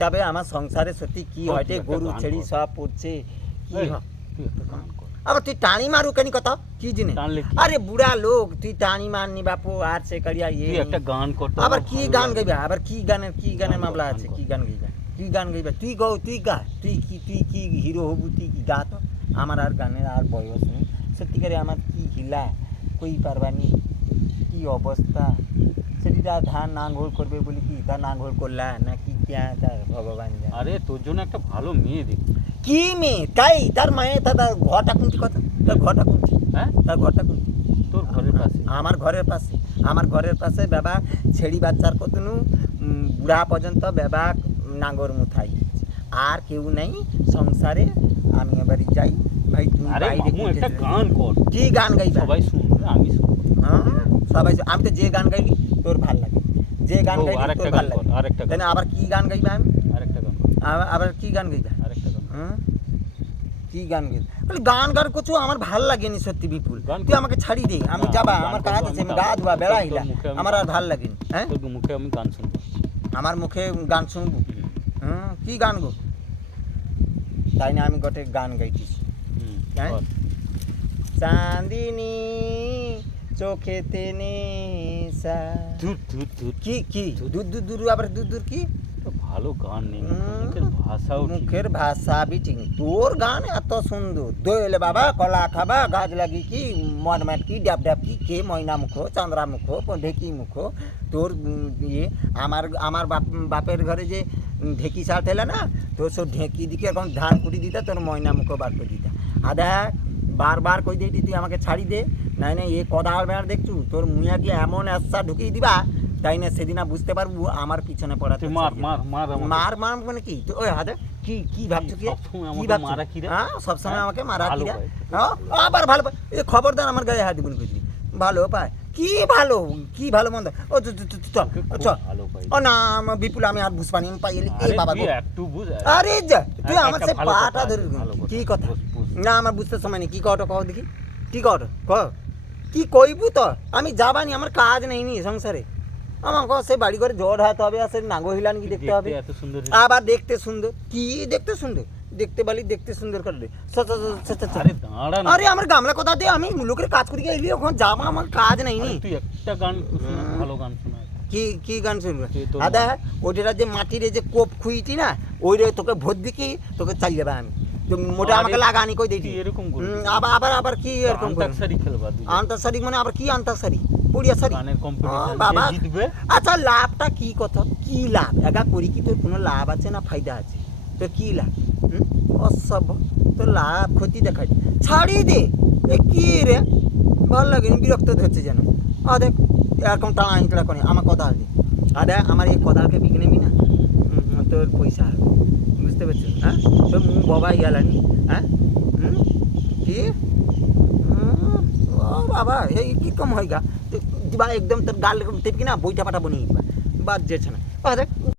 যাবে আমার সংসারে সত্যি কি ও, হয় তুই একটা গরু গান ছেড়ি কর। সব পড়ছে কি এই, হয়? তুই একটা গান কর। আবার তুই টানি মারু কেন কথা? কি জিনিস? টানলে কি? আরে বুড়া লোক তুই টানি মারনি বাপু আর সে করিয়া ইয়ে তুই একটা গান করতে আবার কি গান গাইবা? আবার কি গানের কি গানের গান কর, মামলা গান আছে? কর। কি গান গাইবা? কি গান গাইবা? তুই গাও তুই গা তুই কি তুই কি হিরো হবু তুই কি গা তো আমার আর গানের আর বয়স নেই। সত্যিকারে আমার কি হিলা কই পারবানি? কি অবস্থা? সেটা ধান নাঙ্গল করবে বলি কি? তা নাঙ্গল করলা না কি ক্যা তার ভগবান আরে তোর জন্য একটা ভালো মেয়ে দেখ কি মেয়ে? তাই? তার মায়ে তার ঘরটা কোনটি কথা তার ঘরটা কোনটি হ্যাঁ? তার ঘরটা কোনটি তোর ঘরের পাশে। আমার ঘরের পাশে। আমার ঘরের পাশে বাবা ছেড়ি বাচ্চার কতনু বুড়া পর্যন্ত বাবা নাঙ্গর মুথাই। আর কেউ নেই সংসারে। আমি এবারে যাই। ভাই তুমি বাইরে মামু একটা গান কর। কি গান গাইবা? সবাই শুনবে আমি শুনব। হ্যাঁ, সবাই আমি তো যে গান গাইলি তোর ভালো লাগে। যে গান ও, আরেকটা গান আরেকটা গান আবার কি গান গাইবা আমি? আরেকটা গান আবার- কি গান গাইবা? আরেকটা গান। হ্যাঁ? কি গান গাই বলে গান গান করছ আমার ভালো লাগেনি সত্যি বিপুল। তুই আমাকে ছাড়ি দে আমি যাবা আমার কাজ আছে আমি গা। ধোয়া বেড়া তোর হিলা মুখে আমি আমার আর ভালো লাগেনি হ্যাঁ? তোর মুখে আমি গান শুনব। আমার মুখে গান শুনব? হুম। কি গান গো? তাই না আমি গোটে গান গাইতেছি। হ্যাঁ? চাঁদিনী চোখেতে নেশা ধুর, ধুর, ধুর। কি কি? দূর দূর দূর আবার দূর দূর কি? ভালো গান নেই। মুখের ভাষাও মুখের ভাষা বি ঠিক। তোর গান এত সুন্দর। দোয়েল বাবা কলা খাবা গাছ লাগি কি মনমাট কি ডাব ডাব কি কে ময়না মুখ চন্দ্রা মুখ ঢেকি মুখ। তোর ইয়ে আমার আমার বাপ বাপের ঘরে যে ঢেকি শাল ঠেলে না তোর সব ঢেকি দিকে এখন ধান কুটি দিতা তোর ময়না মুখ বার করে দিতা। আদা বারবার কই দিই তুই আমাকে ছাড়ি দে। নাই নাই এ কদার বেড় দেখছু? তোর মুয়াকে এমন আশা ঢুকিয়ে দিবা তাই না সেদিন বুঝতে পারব আমার পিছনে পড়া মার মার মার মার মার মানে কি? ওই হাতে কি কি ভাবছ কি? কি ভাবছ? মারা কি হ্যাঁ সবসময় হ্যাঁ? আমাকে মারা কি হ্যাঁ, আবার ভালো এই খবরদার আমার গায়ে হাত দিবনি কইলি ভালো পায়। কি ভালো কি ভালো মন্দ? ও চল চল। ও না বিপুল আমি আর বুঝপানি আমি পাই এলি এই আরে বাবা তুই গো। একটু বুঝ। আরে যা তুই আমার সে পাটা ধরে। কি কথা। না আমার বুঝতে সময় নেই। কি কটো কও দেখি। কি কটো ক কি কইবু তো? আমি যাবানি আমার কাজ নেই নি সংসারে। আমার কো সে বাড়ি করে জোর হাতে হবে আর সে নাঙ্গো হিলান কি দেখতে হবে? এত সুন্দর। আবার দেখতে সুন্দর। কি দেখতে সুন্দর? দেখতে বলি দেখতে সুন্দর করে দে স- স- স- স- স- স- আরে দাঁড়া না। আরে আমার গামলা কথা দে আমি লোকের কাজ করি এলি ওখানে যাব আমার কাজ নেই নি। আরে তুই একটা গান শোনা, ভালো গান শোনা। কি কি গান শুনবে? তুই তোর আদা ওইটা যে মাটির এই যে কোপ খুইটি না ওইটা তোকে ভোট দিকি তোকে চাই যাবে আমি। তো মোটা আমাকে লাগানি কই দেখি? এরকম আবার আবার আবার কি এরকম? আন্তাক্ষরী খেলবা আন্তাসারি মানে আবার কি আন্তাসারি পুড়িয়া সারি গানের কম্পিটিশন বাবা। জিতবে? আচ্ছা লাভটা কি কথা? কি লাভ? একা করি কি তোর কোনো লাভ আছে না ফায়দা আছে? তোর কি লাভ? অসভ্য। তোর লাভ ক্ষতি দেখাই ছাড়ি দে। এ কি রে? ভালো লাগে বিরক্ত ধরছে যেন। আ দেখ এরকম টানা হিঁচড়া করে আমার কথা আছে আর দেখ আমার এই কথাকে বিঘ্নে নেবি না? তোর পয়সা হবে। হ্যাঁ মু বাবা ইয়ালানি হ্যাঁ? হুম? কি? ও বাবা, এই কি কম হয় গা? দিবা একদম তোর গাল টিপকি না? বইটা পাটা বনিয়ে দিবা বাদ যেছে না।